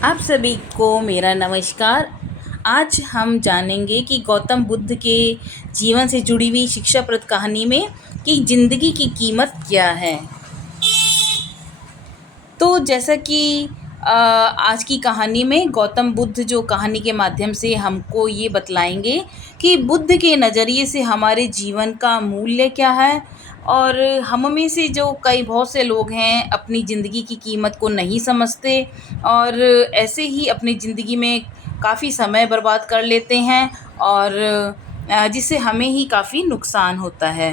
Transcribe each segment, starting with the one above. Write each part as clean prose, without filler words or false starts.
आप सभी को मेरा नमस्कार। आज हम जानेंगे कि गौतम बुद्ध के जीवन से जुड़ी हुई शिक्षाप्रद कहानी में कि ज़िंदगी की कीमत क्या है। तो जैसा कि आज की कहानी में गौतम बुद्ध जो कहानी के माध्यम से हमको ये बतलाएंगे कि बुद्ध के नज़रिए से हमारे जीवन का मूल्य क्या है। और हम में से जो कई बहुत से लोग हैं अपनी ज़िंदगी की कीमत को नहीं समझते और ऐसे ही अपनी ज़िंदगी में काफ़ी समय बर्बाद कर लेते हैं और जिससे हमें ही काफ़ी नुकसान होता है।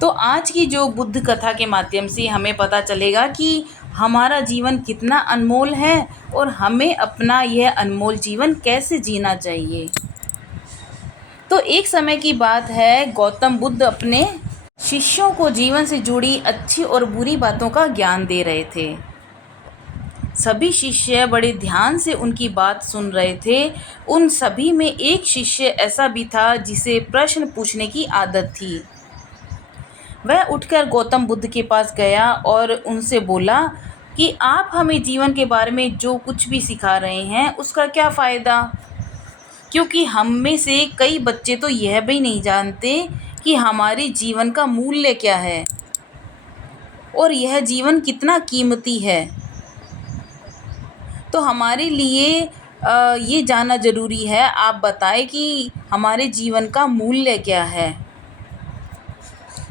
तो आज की जो बुद्ध कथा के माध्यम से हमें पता चलेगा कि हमारा जीवन कितना अनमोल है और हमें अपना यह अनमोल जीवन कैसे जीना चाहिए। तो एक समय की बात है, गौतम बुद्ध अपने शिष्यों को जीवन से जुड़ी अच्छी और बुरी बातों का ज्ञान दे रहे थे। सभी शिष्य बड़े ध्यान से उनकी बात सुन रहे थे। उन सभी में एक शिष्य ऐसा भी था जिसे प्रश्न पूछने की आदत थी। वह उठकर गौतम बुद्ध के पास गया और उनसे बोला कि आप हमें जीवन के बारे में जो कुछ भी सिखा रहे हैं उसका क्या फ़ायदा, क्योंकि हम में से कई बच्चे तो यह भी नहीं जानते कि हमारे जीवन का मूल्य क्या है और यह जीवन कितना कीमती है। तो हमारे लिए ये जानना ज़रूरी है। आप बताएं कि हमारे जीवन का मूल्य क्या है।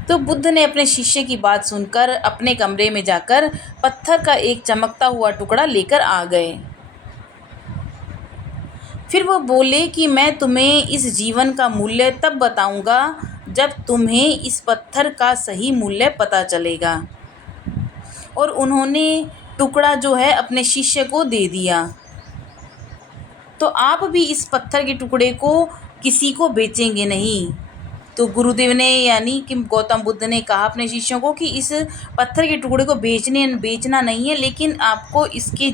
तो बुद्ध ने अपने शिष्य की बात सुनकर अपने कमरे में जाकर पत्थर का एक चमकता हुआ टुकड़ा लेकर आ गए। फिर वो बोले कि मैं तुम्हें इस जीवन का मूल्य तब बताऊंगा जब तुम्हें इस पत्थर का सही मूल्य पता चलेगा। और उन्होंने टुकड़ा जो है अपने शिष्य को दे दिया। तो आप भी इस पत्थर के टुकड़े को किसी को बेचेंगे नहीं। तो गुरुदेव ने यानी कि गौतम बुद्ध ने कहा अपने शिष्यों को कि इस पत्थर के टुकड़े को बेचना नहीं है, लेकिन आपको इसके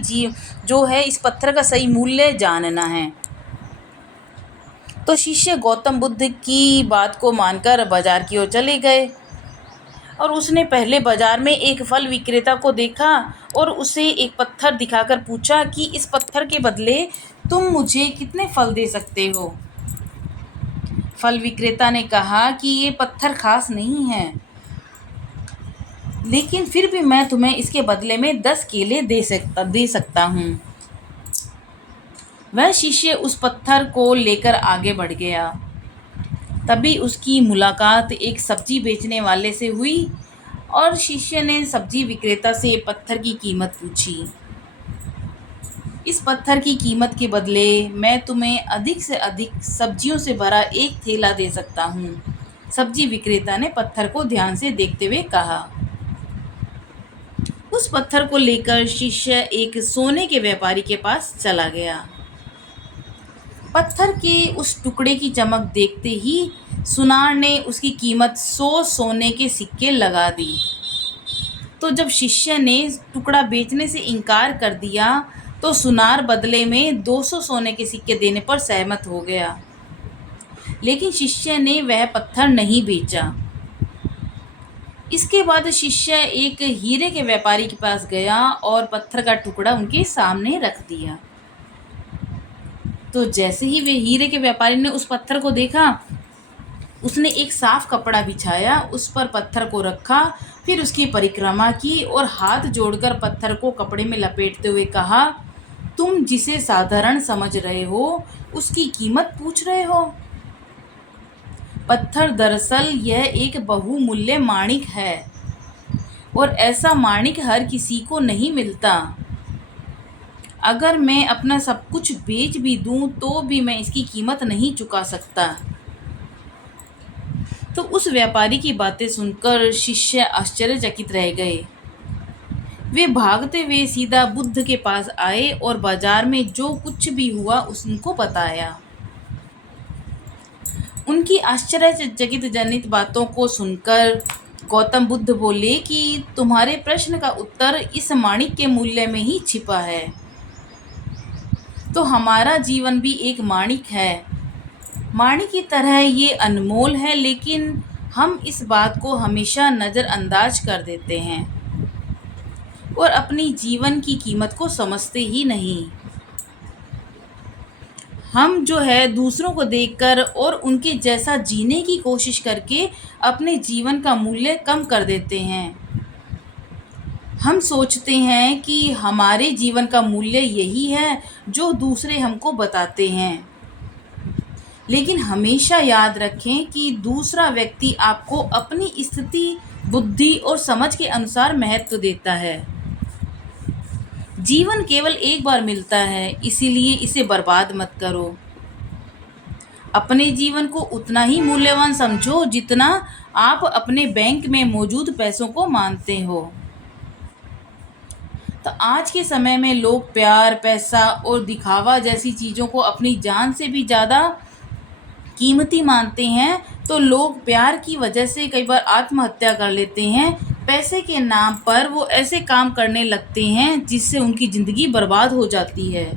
जो है इस पत्थर का सही मूल्य जानना है। तो शिष्य गौतम बुद्ध की बात को मानकर बाजार की ओर चले गए और उसने पहले बाजार में एक फल विक्रेता को देखा और उसे एक पत्थर दिखाकर पूछा कि इस पत्थर के बदले तुम मुझे कितने फल दे सकते हो। फल विक्रेता ने कहा कि ये पत्थर खास नहीं है, लेकिन फिर भी मैं तुम्हें इसके बदले में 10 केले दे सकता हूँ। वह शिष्य उस पत्थर को लेकर आगे बढ़ गया। तभी उसकी मुलाकात एक सब्जी बेचने वाले से हुई और शिष्य ने सब्जी विक्रेता से पत्थर की कीमत पूछी। इस पत्थर की कीमत के बदले मैं तुम्हें अधिक से अधिक सब्जियों से भरा एक थैला दे सकता हूँ। सब्जी विक्रेता ने पत्थर को ध्यान से देखते हुए कहा। उस पत्थर को लेकर शिष्य एक सोने के व्यापारी के पास चला गया। पत्थर के उस टुकड़े की चमक देखते ही सुनार ने उसकी कीमत 100 सोने के सिक्के लगा दी। तो जब शिष्य ने टुकड़ा बेचने से इनकार कर दिया तो सुनार बदले में 200 सोने के सिक्के देने पर सहमत हो गया, लेकिन शिष्य ने वह पत्थर नहीं बेचा। इसके बाद शिष्य एक हीरे के व्यापारी के पास गया और पत्थर का टुकड़ा उनके सामने रख दिया। तो जैसे ही वे हीरे के व्यापारी ने उस पत्थर को देखा, उसने एक साफ कपड़ा बिछाया, उस पर पत्थर को रखा, फिर उसकी परिक्रमा की और हाथ जोड़कर पत्थर को कपड़े में लपेटते हुए कहा, तुम जिसे साधारण समझ रहे हो उसकी कीमत पूछ रहे हो। पत्थर दरअसल यह एक बहुमूल्य माणिक है और ऐसा माणिक हर किसी को नहीं मिलता। अगर मैं अपना सब कुछ बेच भी दूं तो भी मैं इसकी कीमत नहीं चुका सकता। तो उस व्यापारी की बातें सुनकर शिष्य आश्चर्यचकित रह गए। वे भागते हुए सीधा बुद्ध के पास आए और बाजार में जो कुछ भी हुआ उनको बताया। उनकी आश्चर्यचकित जनित बातों को सुनकर गौतम बुद्ध बोले कि तुम्हारे प्रश्न का उत्तर इस माणिक के मूल्य में ही छिपा है। तो हमारा जीवन भी एक माणिक है। माणिक की तरह ये अनमोल है, लेकिन हम इस बात को हमेशा नज़रअंदाज कर देते हैं। और अपनी जीवन की कीमत को समझते ही नहीं। हम जो है दूसरों को देखकर और उनके जैसा जीने की कोशिश करके अपने जीवन का मूल्य कम कर देते हैं। हम सोचते हैं कि हमारे जीवन का मूल्य यही है जो दूसरे हमको बताते हैं। लेकिन हमेशा याद रखें कि दूसरा व्यक्ति आपको अपनी स्थिति, बुद्धि और समझ के अनुसार महत्व देता है। जीवन केवल एक बार मिलता है, इसीलिए इसे बर्बाद मत करो। अपने जीवन को उतना ही मूल्यवान समझो जितना आप अपने बैंक में मौजूद पैसों को मानते हो। तो आज के समय में लोग प्यार, पैसा और दिखावा जैसी चीज़ों को अपनी जान से भी ज़्यादा कीमती मानते हैं। तो लोग प्यार की वजह से कई बार आत्महत्या कर लेते हैं। पैसे के नाम पर वो ऐसे काम करने लगते हैं जिससे उनकी ज़िंदगी बर्बाद हो जाती है।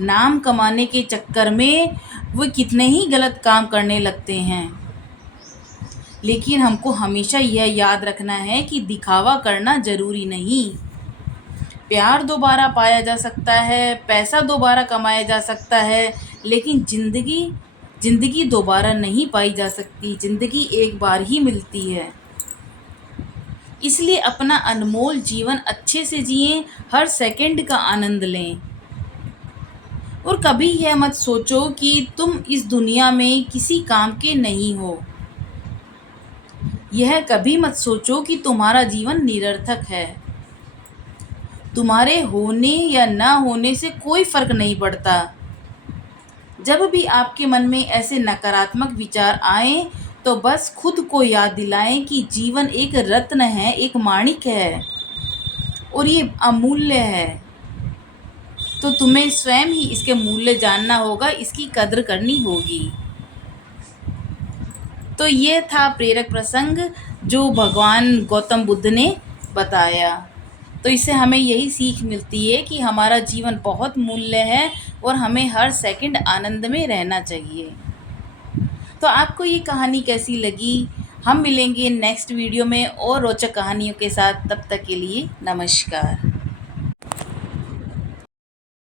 नाम कमाने के चक्कर में वो कितने ही गलत काम करने लगते हैं। लेकिन हमको हमेशा यह याद रखना है कि दिखावा करना ज़रूरी नहीं। प्यार दोबारा पाया जा सकता है, पैसा दोबारा कमाया जा सकता है, लेकिन ज़िंदगी दोबारा नहीं पाई जा सकती। ज़िंदगी एक बार ही मिलती है। इसलिए अपना अनमोल जीवन अच्छे से जिएं, हर सेकंड का आनंद लें। और कभी यह मत सोचो कि तुम इस दुनिया में किसी काम के नहीं हो। यह कभी मत सोचो कि तुम्हारा जीवन निरर्थक है। तुम्हारे होने या ना होने से कोई फर्क नहीं पड़ता। जब भी आपके मन में ऐसे नकारात्मक विचार आए तो बस खुद को याद दिलाएं कि जीवन एक रत्न है, एक माणिक है और ये अमूल्य है। तो तुम्हें स्वयं ही इसके मूल्य जानना होगा, इसकी कद्र करनी होगी। तो ये था प्रेरक प्रसंग जो भगवान गौतम बुद्ध ने बताया। तो इससे हमें यही सीख मिलती है कि हमारा जीवन बहुत मूल्य है और हमें हर सेकंड आनंद में रहना चाहिए। तो आपको ये कहानी कैसी लगी? हम मिलेंगे नेक्स्ट वीडियो में और रोचक कहानियों के साथ। तब तक के लिए नमस्कार।